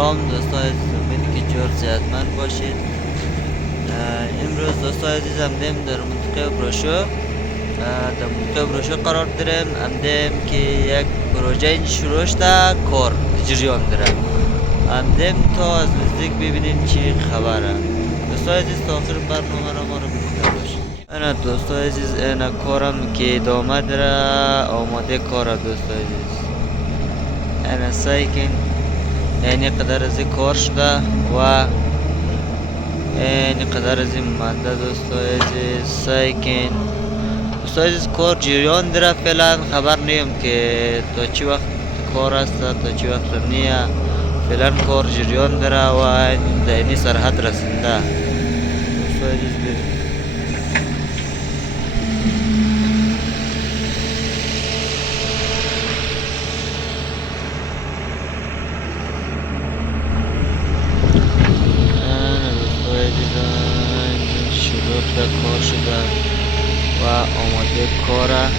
سلام دوستای عزیز، امید که جور صحتمند باشید. امروز دوستای عزیزم دیم در منطقه بروشو، در منطقه بروشو قرار داریم. دیم که یک پروژه اینج شروع شده، کار جریان داره. دیم تا از نزدیک ببینیم چی خبره. دوستای عزیز تا آخر برنامه را ما رو ببینید باشید. انا دوستای عزیز، اینا کارم که ادامه داره، آماده کاره دوستای عزیز. انا سایکن یعنی قدر از کار شده و یعنی قدر از مانده دوستای عزیز. سایکن دوستای عزیز کار جریان داره، فعلا خبر نیم که تا چی وقت کار است تا چی وقت نیه. فعلا کار جریان داره و دینی سرحد رسنده دوستای عزیز. ببینید دوستای عزیز شروع به کار شده و آماده کاره.